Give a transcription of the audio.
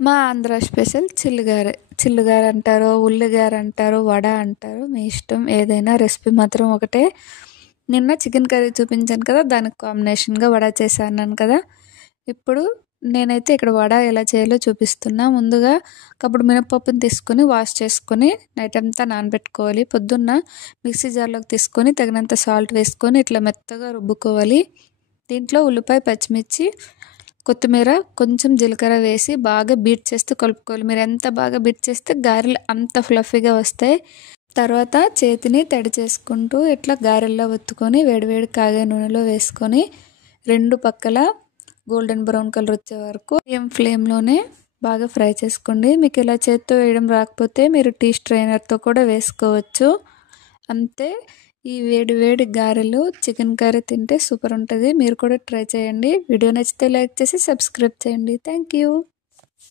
మా ఆంధ్ర స్పెషల్ చిల్లుగారె. చిల్లుగారె అంటారు, ఉల్లిగారె అంటారు, వడ అంటారు. మీ ఇష్టం ఏదైనా, రెసిపీ మాత్రం ఒకటే. నిన్న చికెన్ కర్రీ చూపించాను కదా, దానికి కాంబినేషన్గా వడ చేశాను కదా. ఇప్పుడు నేనైతే ఇక్కడ వడ ఎలా చేయాలో చూపిస్తున్నా. ముందుగా కప్పుడు మినపప్పుని తీసుకొని వాష్ చేసుకొని నైట్ అంతా నానబెట్టుకోవాలి. పొద్దున్న మిక్సీ జార్లోకి తీసుకొని తగినంత సాల్ట్ వేసుకొని ఇట్లా మెత్తగా రుబ్బుకోవాలి. దీంట్లో ఉల్లిపాయ, పచ్చిమిర్చి, కొత్తిమీర, కొంచెం జీలకర్ర వేసి బాగా బీట్ చేస్తూ కలుపుకోవాలి. మీరు ఎంత బాగా బీట్ చేస్తే గారెలు అంత ఫ్లఫీగా వస్తాయి. తర్వాత చేతిని తడి చేసుకుంటూ ఇట్లా గారెల్లో ఒత్తుకొని వేడివేడి కాగే నూనెలో వేసుకొని రెండు పక్కల గోల్డెన్ బ్రౌన్ కలర్ వచ్చే వరకు మీడియం ఫ్లేమ్లోనే బాగా ఫ్రై చేసుకోండి. మీకు ఇలా చేత్తో వేయడం రాకపోతే మీరు టీ స్ట్రైనర్తో కూడా వేసుకోవచ్చు. అంతే. ఈ వేడి వేడి గారెలు చికెన్ కర్రీ తింటే సూపర్ ఉంటుంది. మీరు కూడా ట్రై చేయండి. వీడియో నచ్చితే లైక్ చేసి సబ్స్క్రైబ్ చేయండి. Thank you.